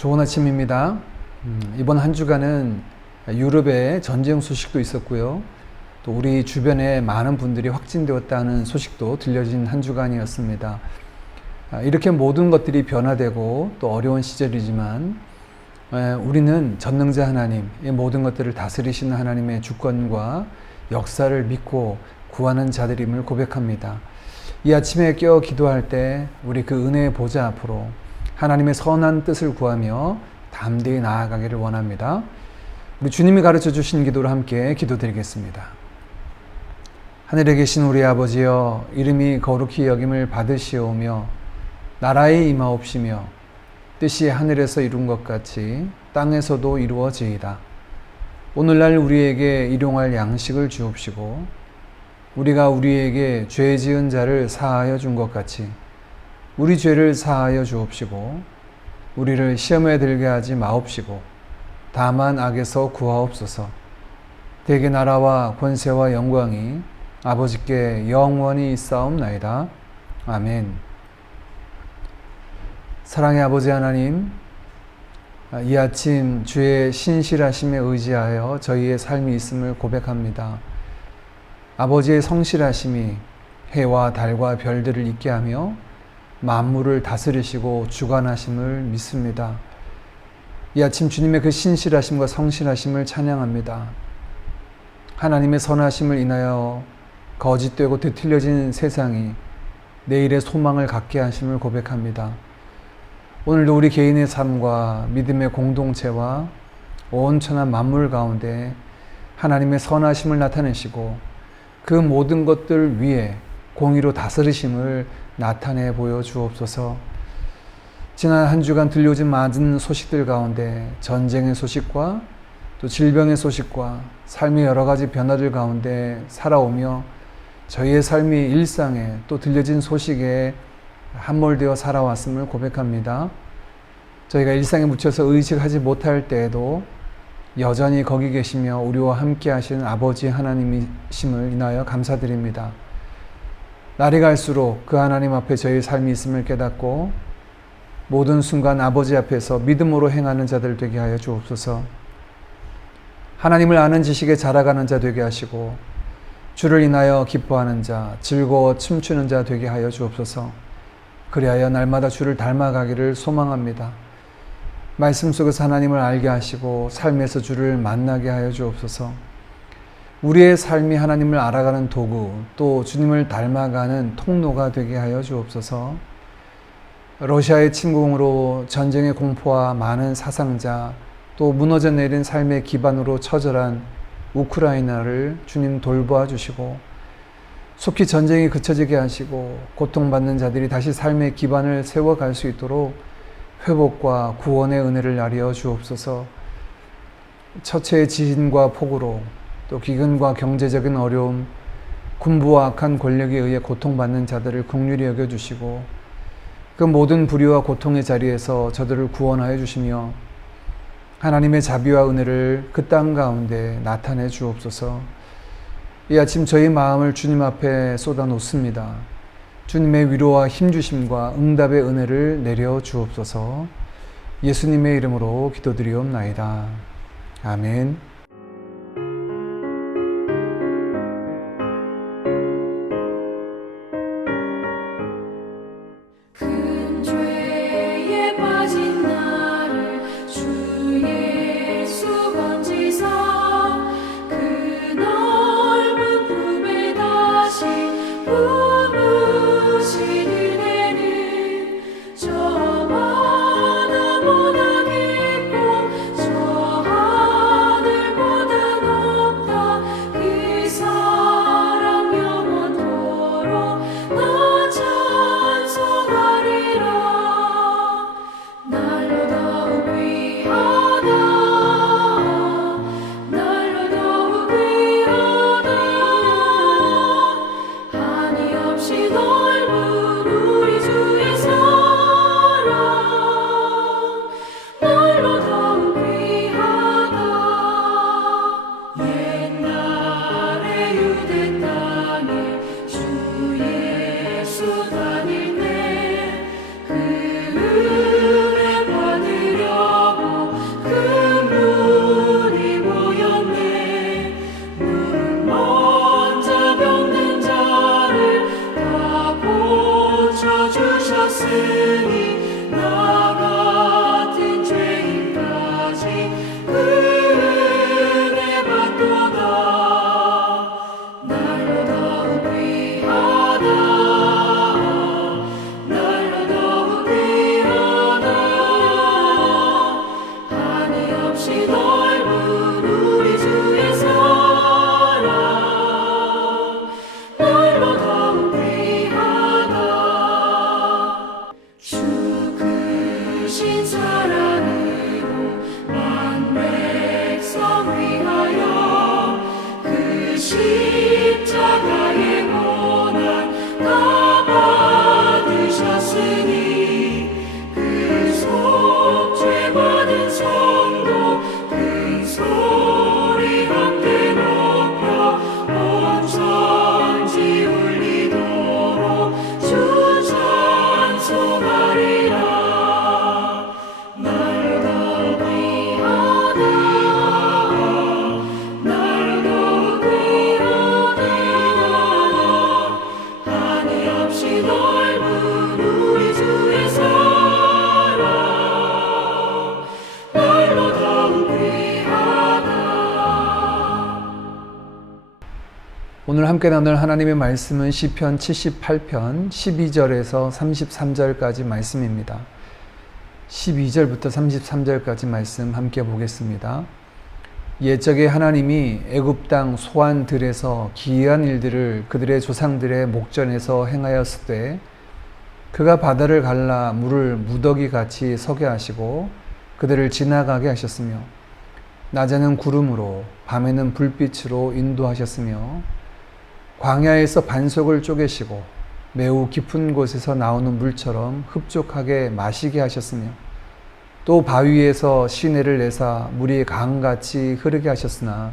좋은 아침입니다. 이번 한 주간은 유럽의 전쟁 소식도 있었고요. 또 우리 주변에 많은 분들이 확진되었다는 소식도 들려진 한 주간이었습니다. 이렇게 모든 것들이 변화되고 또 어려운 시절이지만 우리는 전능자 하나님, 이 모든 것들을 다스리시는 하나님의 주권과 역사를 믿고 구하는 자들임을 고백합니다. 이 아침에 깨어 기도할 때 우리 그 은혜의 보좌 앞으로 하나님의 선한 뜻을 구하며 담대히 나아가기를 원합니다. 우리 주님이 가르쳐 주신 기도를 함께 기도드리겠습니다. 하늘에 계신 우리 아버지여, 이름이 거룩히 여김을 받으시오며 나라에 임하옵시며 뜻이 하늘에서 이룬 것 같이 땅에서도 이루어지이다. 오늘날 우리에게 일용할 양식을 주옵시고 우리가 우리에게 죄 지은 자를 사하여 준 것 같이 우리 죄를 사하여 주옵시고 우리를 시험에 들게 하지 마옵시고 다만 악에서 구하옵소서. 대개 나라와 권세와 영광이 아버지께 영원히 있사옵나이다. 아멘. 사랑의 아버지 하나님, 이 아침 주의 신실하심에 의지하여 저희의 삶이 있음을 고백합니다. 아버지의 성실하심이 해와 달과 별들을 있게 하며 만물을 다스리시고 주관하심을 믿습니다. 이 아침 주님의 그 신실하심과 성실하심을 찬양합니다. 하나님의 선하심을 인하여 거짓되고 뒤틀려진 세상이 내일의 소망을 갖게 하심을 고백합니다. 오늘도 우리 개인의 삶과 믿음의 공동체와 온천한 만물 가운데 하나님의 선하심을 나타내시고 그 모든 것들 위에 공의로 다스리심을 나타내 보여 주옵소서. 지난 한 주간 들려오진 많은 소식들 가운데 전쟁의 소식과 또 질병의 소식과 삶의 여러 가지 변화들 가운데 살아오며 저희의 삶이 일상에 또 들려진 소식에 함몰되어 살아왔음을 고백합니다. 저희가 일상에 묻혀서 의식하지 못할 때에도 여전히 거기 계시며 우리와 함께 하시는 아버지 하나님이심을 인하여 감사드립니다. 날이 갈수록 그 하나님 앞에 저희 삶이 있음을 깨닫고 모든 순간 아버지 앞에서 믿음으로 행하는 자들 되게 하여 주옵소서. 하나님을 아는 지식에 자라가는 자 되게 하시고 주를 인하여 기뻐하는 자, 즐거워 춤추는 자 되게 하여 주옵소서. 그리하여 날마다 주를 닮아가기를 소망합니다. 말씀 속에서 하나님을 알게 하시고 삶에서 주를 만나게 하여 주옵소서. 우리의 삶이 하나님을 알아가는 도구, 또 주님을 닮아가는 통로가 되게 하여 주옵소서. 러시아의 침공으로 전쟁의 공포와 많은 사상자, 또 무너져 내린 삶의 기반으로 처절한 우크라이나를 주님 돌보아 주시고 속히 전쟁이 그쳐지게 하시고 고통받는 자들이 다시 삶의 기반을 세워갈 수 있도록 회복과 구원의 은혜를 나려 주옵소서. 처체의 지진과 폭우로 또 기근과 경제적인 어려움, 군부와 악한 권력에 의해 고통받는 자들을 긍휼히 여겨주시고 그 모든 불의와 고통의 자리에서 저들을 구원하여 주시며 하나님의 자비와 은혜를 그 땅 가운데 나타내 주옵소서. 이 아침 저희 마음을 주님 앞에 쏟아 놓습니다. 주님의 위로와 힘주심과 응답의 은혜를 내려 주옵소서. 예수님의 이름으로 기도드리옵나이다. 아멘. 저마다 보다 깊고 저 하늘 하셨으니 나 같은 죄인까지 그 은혜 받도다. 날로 더욱 귀하다. 날로 더욱 귀하다. 한이 없이 넓은 우리 주의 사랑 날로 더욱 귀하다. 주 크신 사랑으로 만 백성 위하여 그 십자가의 고난 다 받으셨으니 그 속죄 받은 성도 큰 소리 함께 높여 온 천지 울리도록 주 찬송하리라. 날로 더욱 귀하다. 날로 더욱 귀하다. 한이 없이 넓은 우리 주의 사랑 날로 더욱 귀하다. 오늘 함께 나눌 하나님의 말씀은 시편 78편 12절에서 33절까지 말씀입니다. 12절부터 33절까지 말씀 함께 보겠습니다. 옛적에 하나님이 애굽 땅 소환들에서 기이한 일들을 그들의 조상들의 목전에서 행하였을 때 그가 바다를 갈라 물을 무더기 같이 서게 하시고 그들을 지나가게 하셨으며 낮에는 구름으로 밤에는 불빛으로 인도하셨으며 광야에서 반석을 쪼개시고 매우 깊은 곳에서 나오는 물처럼 흡족하게 마시게 하셨으며 또 바위에서 시내를 내사 물이 강같이 흐르게 하셨으나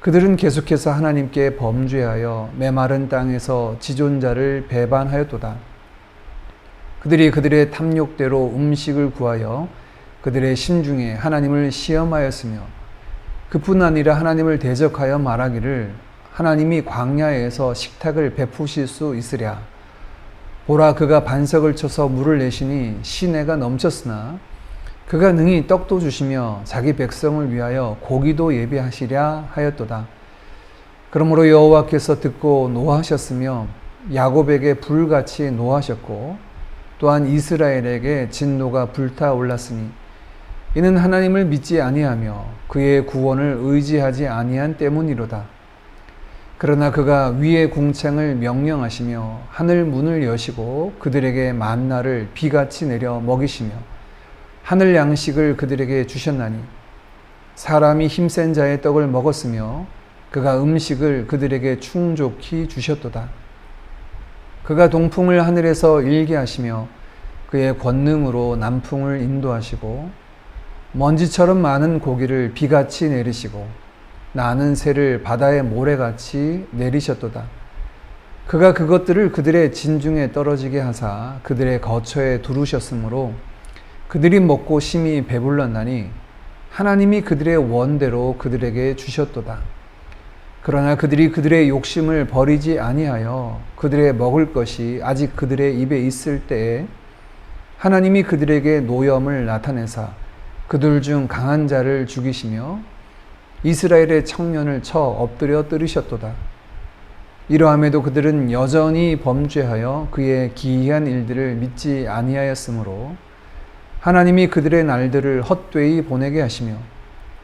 그들은 계속해서 하나님께 범죄하여 메마른 땅에서 지존자를 배반하였도다. 그들이 그들의 탐욕대로 음식을 구하여 그들의 심중에 하나님을 시험하였으며 그뿐 아니라 하나님을 대적하여 말하기를 하나님이 광야에서 식탁을 베푸실 수 있으랴. 보라, 그가 반석을 쳐서 물을 내시니 시내가 넘쳤으나 그가 능히 떡도 주시며 자기 백성을 위하여 고기도 예비하시랴 하였도다. 그러므로 여호와께서 듣고 노하셨으며 야곱에게 불같이 노하셨고 또한 이스라엘에게 진노가 불타올랐으니 이는 하나님을 믿지 아니하며 그의 구원을 의지하지 아니한 때문이로다. 그러나 그가 위의 궁창을 명령하시며 하늘 문을 여시고 그들에게 만나를 비같이 내려 먹이시며 하늘 양식을 그들에게 주셨나니 사람이 힘센 자의 떡을 먹었으며 그가 음식을 그들에게 충족히 주셨도다. 그가 동풍을 하늘에서 일게 하시며 그의 권능으로 남풍을 인도하시고 먼지처럼 많은 고기를 비같이 내리시고 나는 새를 바다의 모래같이 내리셨도다. 그가 그것들을 그들의 진중에 떨어지게 하사 그들의 거처에 두르셨으므로 그들이 먹고 심히 배불렀나니 하나님이 그들의 원대로 그들에게 주셨도다. 그러나 그들이 그들의 욕심을 버리지 아니하여 그들의 먹을 것이 아직 그들의 입에 있을 때에 하나님이 그들에게 노염을 나타내사 그들 중 강한 자를 죽이시며 이스라엘의 청년을 쳐 엎드려 뜨르셨도다. 이러함에도 그들은 여전히 범죄하여 그의 기이한 일들을 믿지 아니하였으므로 하나님이 그들의 날들을 헛되이 보내게 하시며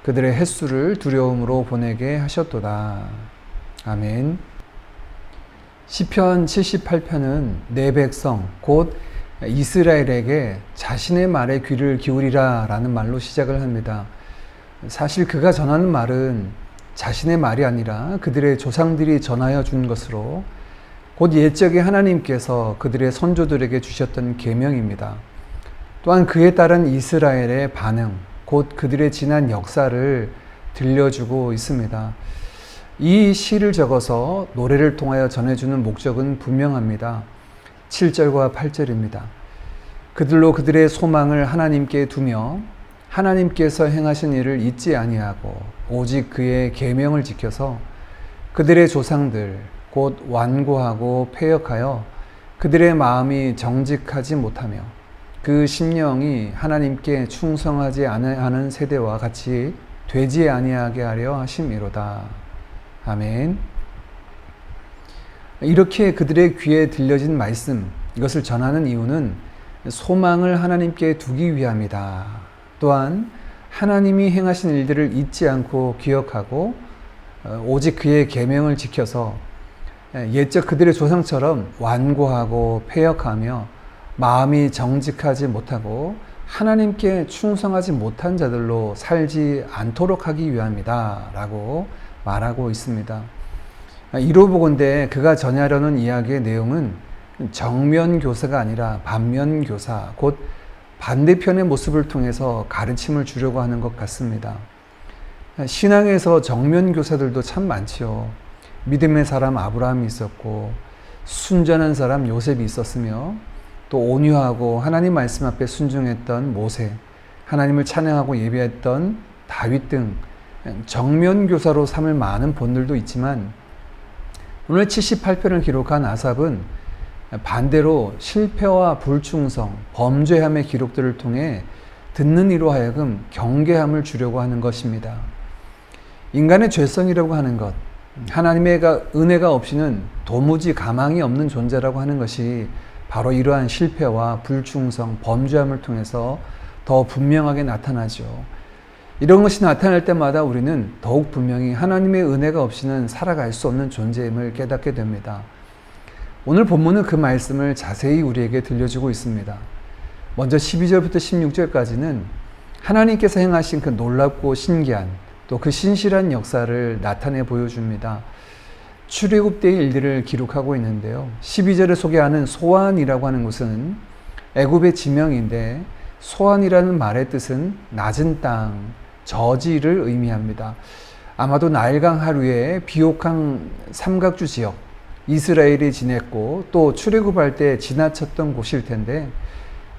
그들의 횟수를 두려움으로 보내게 하셨도다. 아멘. 시편 78편은 내 백성 곧 이스라엘에게 자신의 말에 귀를 기울이라 라는 말로 시작을 합니다. 사실 그가 전하는 말은 자신의 말이 아니라 그들의 조상들이 전하여 준 것으로 곧 옛적에 하나님께서 그들의 선조들에게 주셨던 계명입니다. 또한 그에 따른 이스라엘의 반응, 곧 그들의 지난 역사를 들려주고 있습니다. 이 시를 적어서 노래를 통하여 전해주는 목적은 분명합니다. 7절과 8절입니다. 그들로 그들의 소망을 하나님께 두며 하나님께서 행하신 일을 잊지 아니하고 오직 그의 계명을 지켜서 그들의 조상들 곧 완고하고 패역하여 그들의 마음이 정직하지 못하며 그 심령이 하나님께 충성하지 않은 세대와 같이 되지 아니하게 하려 하심이로다. 아멘. 이렇게 그들의 귀에 들려진 말씀, 이것을 전하는 이유는 소망을 하나님께 두기 위함이다. 또한 하나님이 행하신 일들을 잊지 않고 기억하고 오직 그의 계명을 지켜서 옛적 그들의 조상처럼 완고하고 패역하며 마음이 정직하지 못하고 하나님께 충성하지 못한 자들로 살지 않도록 하기 위함이다 라고 말하고 있습니다. 이로 보건대 그가 전하려는 이야기의 내용은 정면교사가 아니라 반면교사, 곧 반대편의 모습을 통해서 가르침을 주려고 하는 것 같습니다. 신앙에서 정면교사들도 참 많지요. 믿음의 사람 아브라함이 있었고 순전한 사람 요셉이 있었으며 또 온유하고 하나님 말씀 앞에 순종했던 모세, 하나님을 찬양하고 예배했던 다윗 등 정면교사로 삼을 많은 본들도 있지만 오늘 78편을 기록한 아삽은 반대로 실패와 불충성, 범죄함의 기록들을 통해 듣는 이로 하여금 경계함을 주려고 하는 것입니다. 인간의 죄성이라고 하는 것, 하나님의 은혜가 없이는 도무지 가망이 없는 존재라고 하는 것이 바로 이러한 실패와 불충성, 범죄함을 통해서 더 분명하게 나타나죠. 이런 것이 나타날 때마다 우리는 더욱 분명히 하나님의 은혜가 없이는 살아갈 수 없는 존재임을 깨닫게 됩니다. 오늘 본문은 그 말씀을 자세히 우리에게 들려주고 있습니다. 먼저 12절부터 16절까지는 하나님께서 행하신 그 놀랍고 신기한 또 그 신실한 역사를 나타내 보여줍니다. 출애굽 때의 일들을 기록하고 있는데요. 12절에 소개하는 소안이라고 하는 곳은 애굽의 지명인데 소안이라는 말의 뜻은 낮은 땅, 저지를 의미합니다. 아마도 나일강 하류의 비옥한 삼각주 지역, 이스라엘이 지냈고 또 출애굽할 때 지나쳤던 곳일 텐데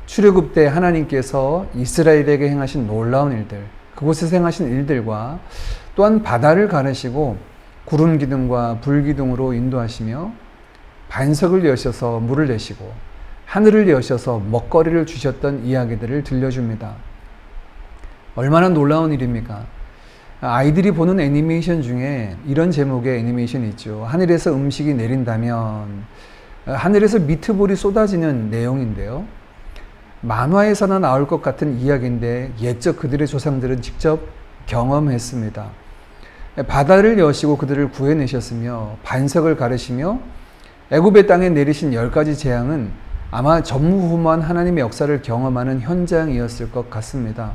출애굽 때 하나님께서 이스라엘에게 행하신 놀라운 일들, 그곳에서 행하신 일들과 또한 바다를 가르시고 구름 기둥과 불 기둥으로 인도하시며 반석을 여셔서 물을 내시고 하늘을 여셔서 먹거리를 주셨던 이야기들을 들려줍니다. 얼마나 놀라운 일입니까? 아이들이 보는 애니메이션 중에 이런 제목의 애니메이션이 있죠. 하늘에서 음식이 내린다면, 하늘에서 미트볼이 쏟아지는 내용인데요. 만화에서나 나올 것 같은 이야기인데 옛적 그들의 조상들은 직접 경험했습니다. 바다를 여시고 그들을 구해내셨으며 반석을 가르시며 애굽의 땅에 내리신 10가지 재앙은 아마 전무후무한 하나님의 역사를 경험하는 현장이었을 것 같습니다.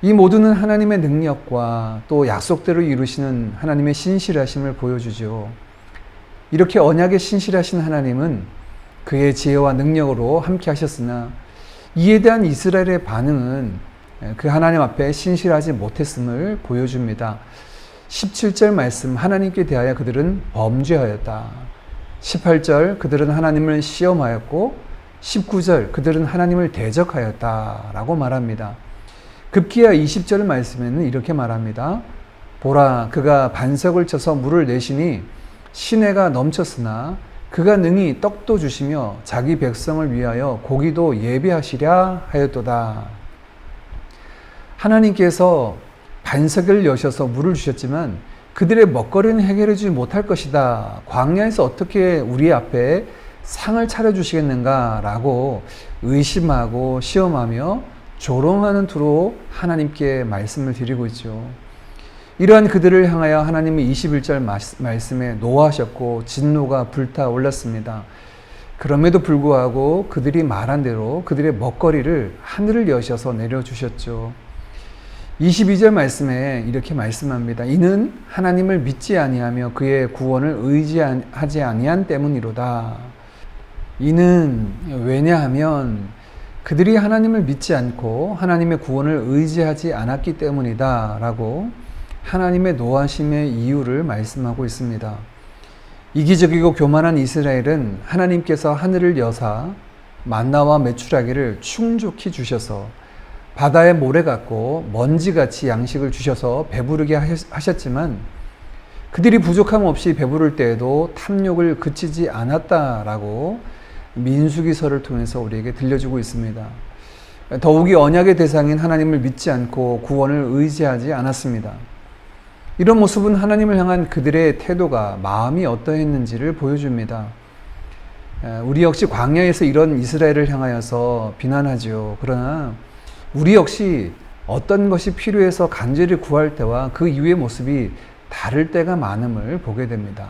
이 모두는 하나님의 능력과 또 약속대로 이루시는 하나님의 신실하심을 보여주죠. 이렇게 언약에 신실하신 하나님은 그의 지혜와 능력으로 함께 하셨으나 이에 대한 이스라엘의 반응은 그 하나님 앞에 신실하지 못했음을 보여줍니다. 17절 말씀, 하나님께 대하여 그들은 범죄하였다. 18절, 그들은 하나님을 시험하였고 19절, 그들은 하나님을 대적하였다 라고 말합니다. 급기야 20절 말씀에는 이렇게 말합니다. 보라, 그가 반석을 쳐서 물을 내시니 시내가 넘쳤으나 그가 능히 떡도 주시며 자기 백성을 위하여 고기도 예비하시랴 하였도다. 하나님께서 반석을 여셔서 물을 주셨지만 그들의 먹거리는 해결해 주지 못할 것이다. 광야에서 어떻게 우리 앞에 상을 차려주시겠는가 라고 의심하고 시험하며 조롱하는 투로 하나님께 말씀을 드리고 있죠. 이러한 그들을 향하여 하나님은 21절 말씀에 노하셨고 진노가 불타올랐습니다. 그럼에도 불구하고 그들이 말한 대로 그들의 먹거리를 하늘을 여셔서 내려주셨죠. 22절 말씀에 이렇게 말씀합니다. 이는 하나님을 믿지 아니하며 그의 구원을 의지하지 아니한 때문이로다. 이는 왜냐하면 그들이 하나님을 믿지 않고 하나님의 구원을 의지하지 않았기 때문이다 라고 하나님의 노하심의 이유를 말씀하고 있습니다. 이기적이고 교만한 이스라엘은 하나님께서 하늘을 여사 만나와 메추라기를 충족히 주셔서 바다의 모래 같고 먼지같이 양식을 주셔서 배부르게 하셨지만 그들이 부족함 없이 배부를 때에도 탐욕을 그치지 않았다라고 민수기서를 통해서 우리에게 들려주고 있습니다. 더욱이 언약의 대상인 하나님을 믿지 않고 구원을 의지하지 않았습니다. 이런 모습은 하나님을 향한 그들의 태도가 마음이 어떠했는지를 보여줍니다. 우리 역시 광야에서 이런 이스라엘을 향하여서 비난하죠. 그러나 우리 역시 어떤 것이 필요해서 간절히 구할 때와 그 이후의 모습이 다를 때가 많음을 보게 됩니다.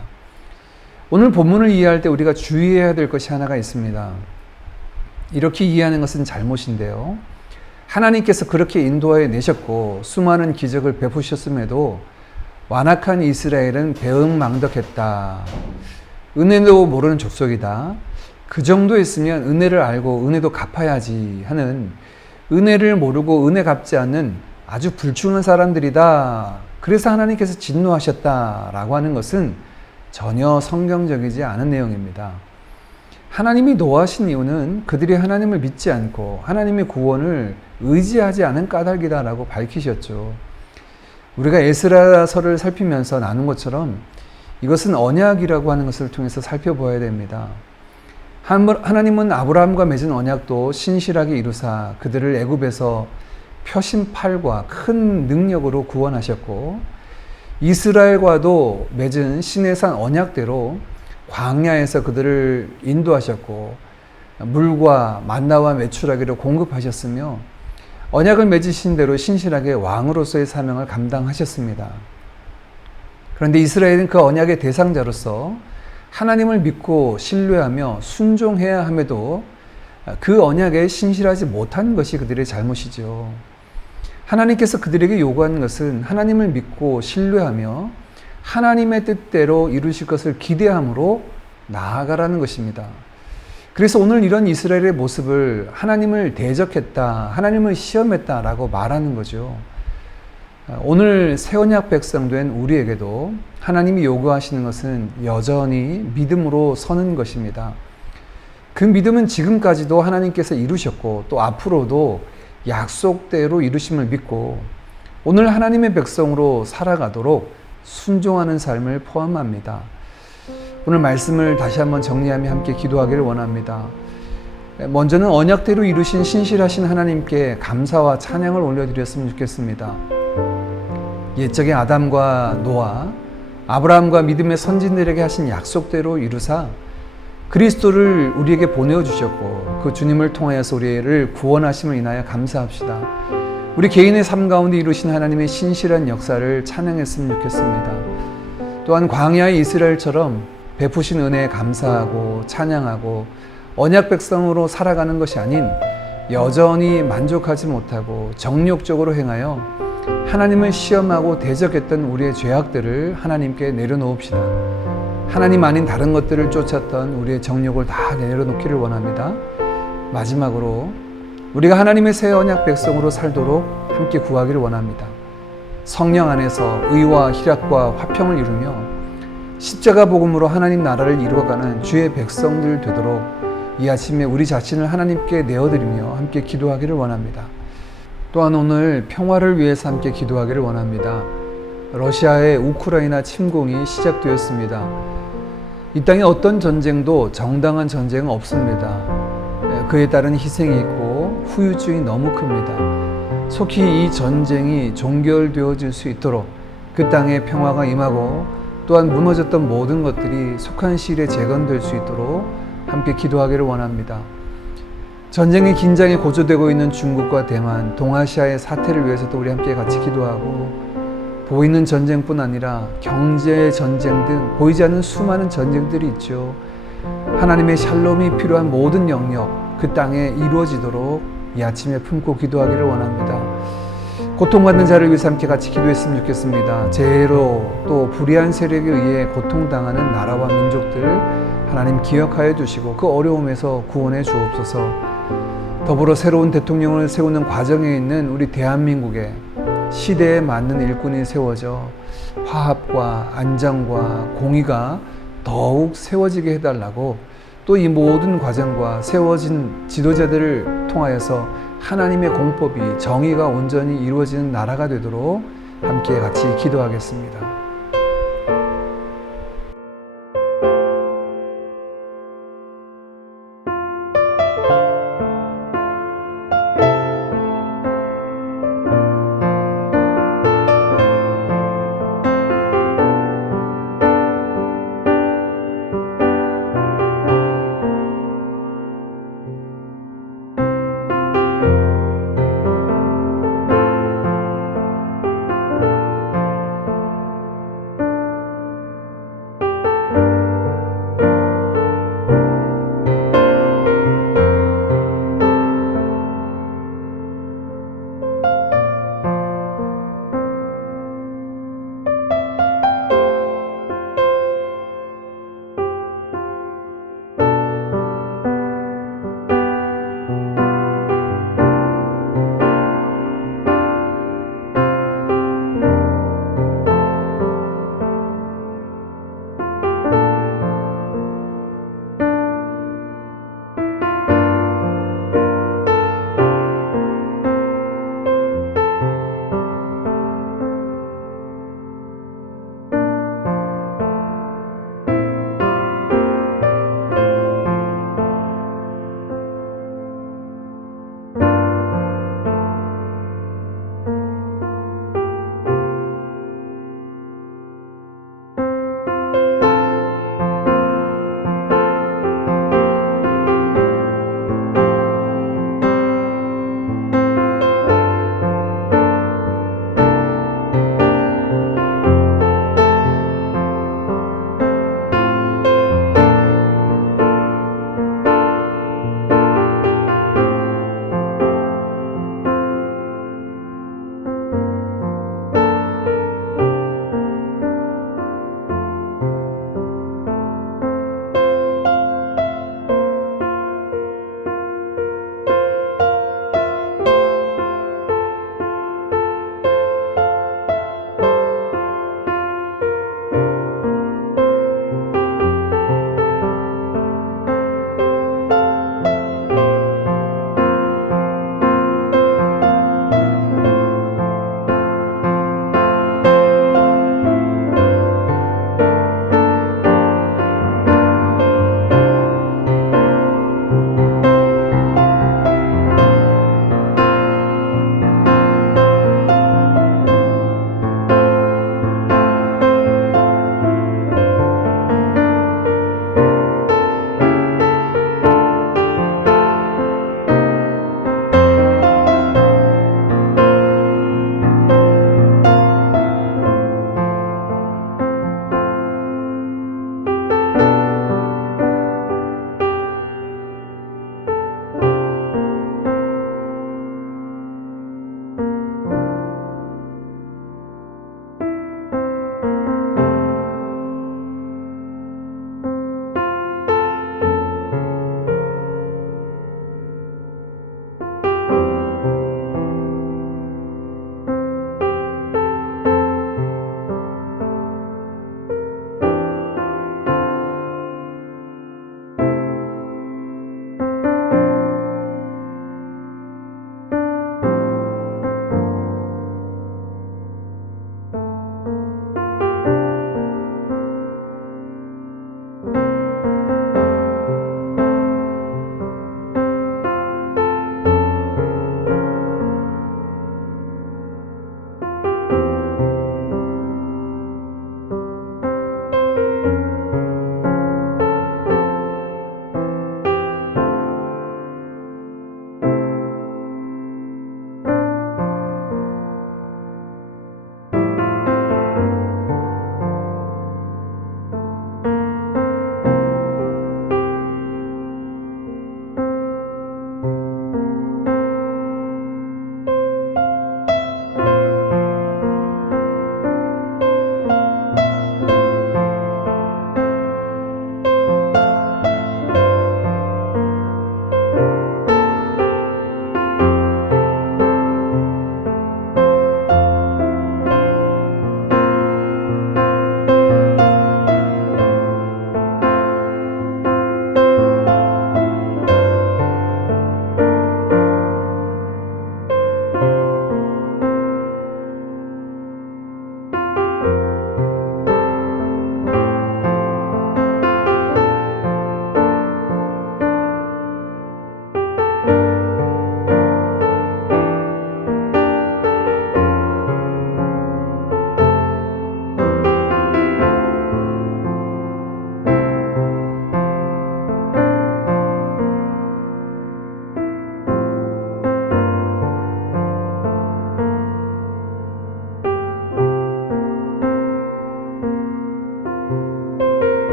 오늘 본문을 이해할 때 우리가 주의해야 될 것이 하나가 있습니다. 이렇게 이해하는 것은 잘못인데요. 하나님께서 그렇게 인도하여 내셨고 수많은 기적을 베푸셨음에도 완악한 이스라엘은 배은망덕했다. 은혜도 모르는 족속이다. 그 정도 있으면 은혜를 알고 은혜도 갚아야지 하는, 은혜를 모르고 은혜 갚지 않는 아주 불충한 사람들이다. 그래서 하나님께서 진노하셨다라고 하는 것은 전혀 성경적이지 않은 내용입니다. 하나님이 노하신 이유는 그들이 하나님을 믿지 않고 하나님의 구원을 의지하지 않은 까닭이다라고 밝히셨죠. 우리가 에스라서를 살피면서 나눈 것처럼 이것은 언약이라고 하는 것을 통해서 살펴보아야 됩니다. 하나님은 아브라함과 맺은 언약도 신실하게 이루사 그들을 애굽에서 표신 팔과 큰 능력으로 구원하셨고, 이스라엘과도 맺은 시내산 언약대로 광야에서 그들을 인도하셨고 물과 만나와 메추라기를 공급하셨으며 언약을 맺으신 대로 신실하게 왕으로서의 사명을 감당하셨습니다. 그런데 이스라엘은 그 언약의 대상자로서 하나님을 믿고 신뢰하며 순종해야 함에도 그 언약에 신실하지 못한 것이 그들의 잘못이죠. 하나님께서 그들에게 요구하는 것은 하나님을 믿고 신뢰하며 하나님의 뜻대로 이루실 것을 기대함으로 나아가라는 것입니다. 그래서 오늘 이런 이스라엘의 모습을 하나님을 대적했다, 하나님을 시험했다라고 말하는 거죠. 오늘 새 언약 백성 된 우리에게도 하나님이 요구하시는 것은 여전히 믿음으로 서는 것입니다. 그 믿음은 지금까지도 하나님께서 이루셨고 또 앞으로도 약속대로 이루심을 믿고 오늘 하나님의 백성으로 살아가도록 순종하는 삶을 포함합니다. 오늘 말씀을 다시 한번 정리하며 함께 기도하기를 원합니다. 먼저는 언약대로 이루신 신실하신 하나님께 감사와 찬양을 올려드렸으면 좋겠습니다. 옛적의 아담과 노아, 아브라함과 믿음의 선진들에게 하신 약속대로 이루사 그리스도를 우리에게 보내주셨고 그 주님을 통하여서 우리를 구원하심을 인하여 감사합시다. 우리 개인의 삶 가운데 이루신 하나님의 신실한 역사를 찬양했으면 좋겠습니다. 또한 광야의 이스라엘처럼 베푸신 은혜에 감사하고 찬양하고 언약 백성으로 살아가는 것이 아닌 여전히 만족하지 못하고 정욕적으로 행하여 하나님을 시험하고 대적했던 우리의 죄악들을 하나님께 내려놓읍시다. 하나님 아닌 다른 것들을 쫓았던 우리의 정욕을 다 내려놓기를 원합니다. 마지막으로 우리가 하나님의 새 언약 백성으로 살도록 함께 구하기를 원합니다. 성령 안에서 의와 희락과 화평을 이루며 십자가 복음으로 하나님 나라를 이루어가는 주의 백성들 되도록 이 아침에 우리 자신을 하나님께 내어드리며 함께 기도하기를 원합니다. 또한 오늘 평화를 위해서 함께 기도하기를 원합니다. 러시아의 우크라이나 침공이 시작되었습니다. 이 땅에 어떤 전쟁도 정당한 전쟁은 없습니다. 그에 따른 희생이 있고 후유증이 너무 큽니다. 속히 이 전쟁이 종결되어질 수 있도록 그 땅에 평화가 임하고 또한 무너졌던 모든 것들이 속한 시일에 재건될 수 있도록 함께 기도하기를 원합니다. 전쟁의 긴장이 고조되고 있는 중국과 대만, 동아시아의 사태를 위해서도 우리 함께 같이 기도하고 보이는 전쟁뿐 아니라 경제 전쟁 등 보이지 않는 수많은 전쟁들이 있죠. 하나님의 샬롬이 필요한 모든 영역 그 땅에 이루어지도록 이 아침에 품고 기도하기를 원합니다. 고통받는 자를 위해서 함께 같이 기도했으면 좋겠습니다. 재해로 또 불의한 세력에 의해 고통당하는 나라와 민족들 하나님 기억하여 주시고 그 어려움에서 구원해 주옵소서. 더불어 새로운 대통령을 세우는 과정에 있는 우리 대한민국에 시대에 맞는 일꾼이 세워져 화합과 안정과 공의가 더욱 세워지게 해달라고 또 이 모든 과정과 세워진 지도자들을 통하여서 하나님의 공법이 정의가 온전히 이루어지는 나라가 되도록 함께 같이 기도하겠습니다.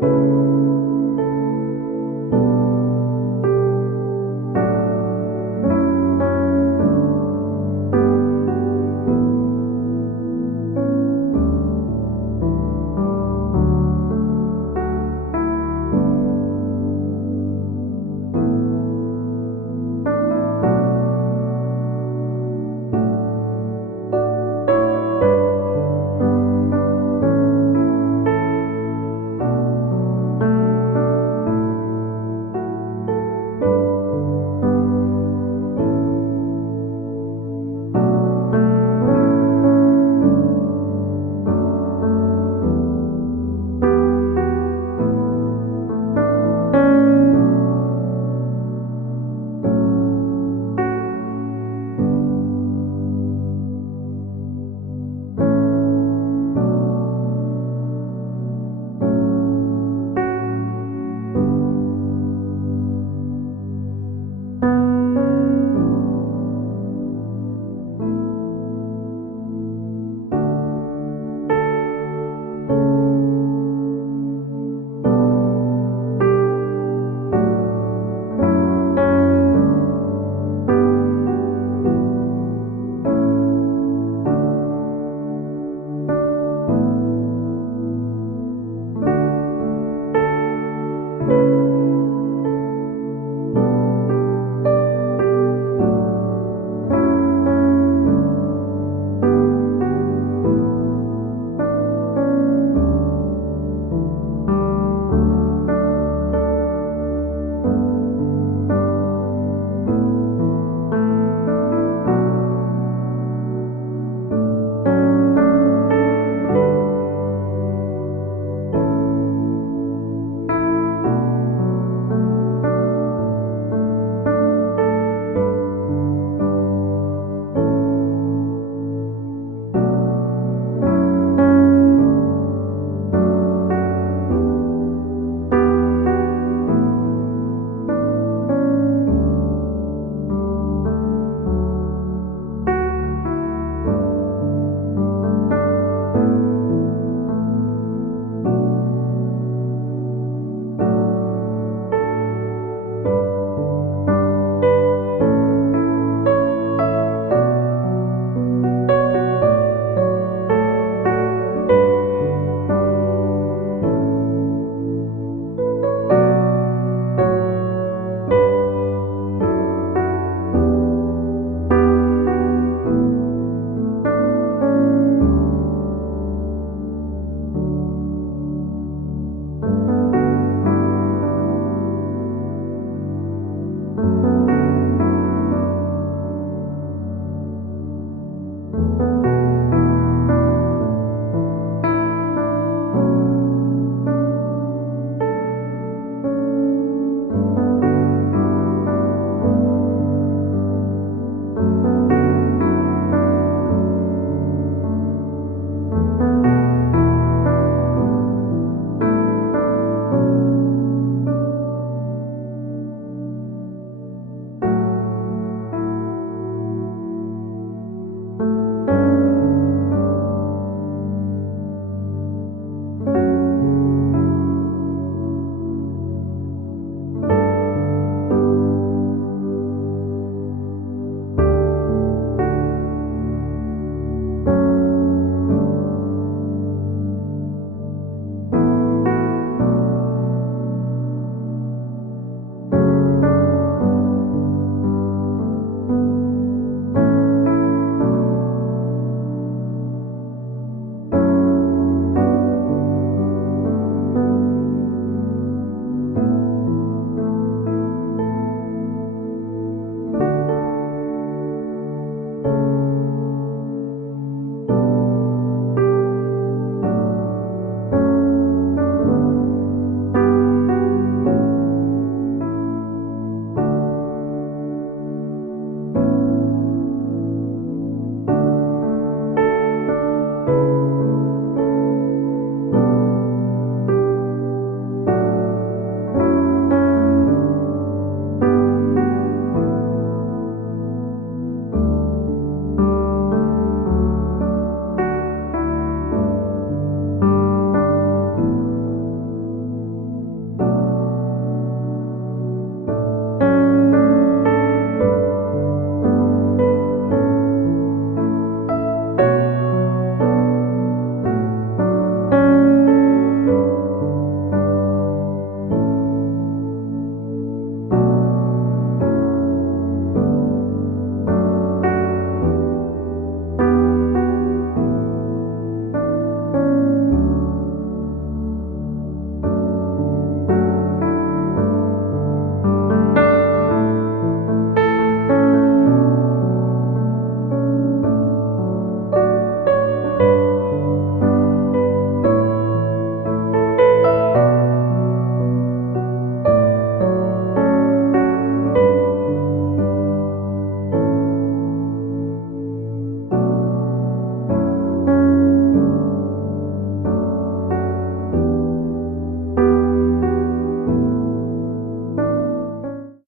주